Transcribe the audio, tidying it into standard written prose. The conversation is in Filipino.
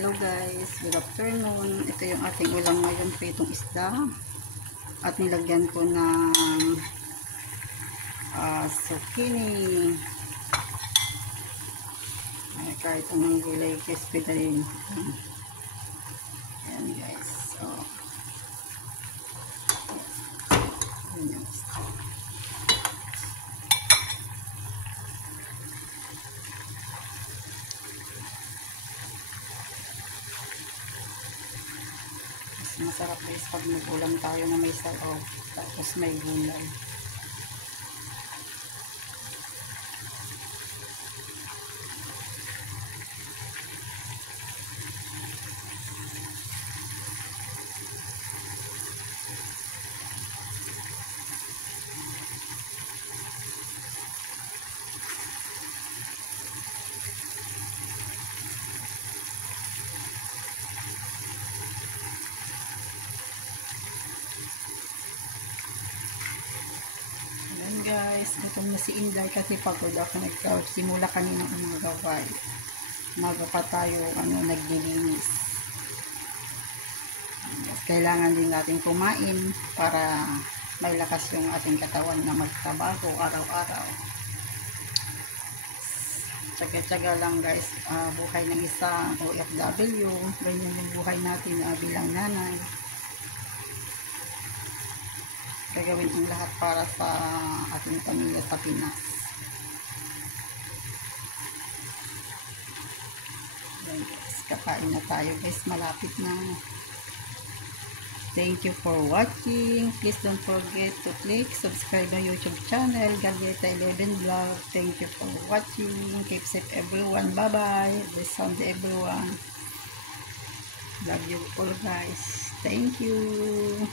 Hello guys, good afternoon. Ito yung ating ulam ngayon, pritong isda. At nilagyan ko ng zucchini. Ay, kahit anong gulay, crispy na rin. Ayan guys. So, ayan yung isda. Masarap guys pag nag-ulam tayo na may sabaw tapos may gulay. Guys, gutom na si Inday kasi pagod ako simula kanina umaga guys. Umaga pa tayo naglilinis. Kailangan din natin kumain para may lakas yung ating katawan na magtrabaho araw-araw. Tsaga-tsaga lang guys, buhay ng isang OFW, ganyan yung buhay natin bilang nanay. Gagawin ang lahat para sa ating pamilya sa Pinas. Then guys, kakain na tayo guys, malapit na. Thank you for watching. Please don't forget to click subscribe my YouTube channel, Gabrieta 11 Vlog. Thank you for watching. Keep safe everyone. Bye bye. Bless Sunday everyone. Love you all guys. Thank you.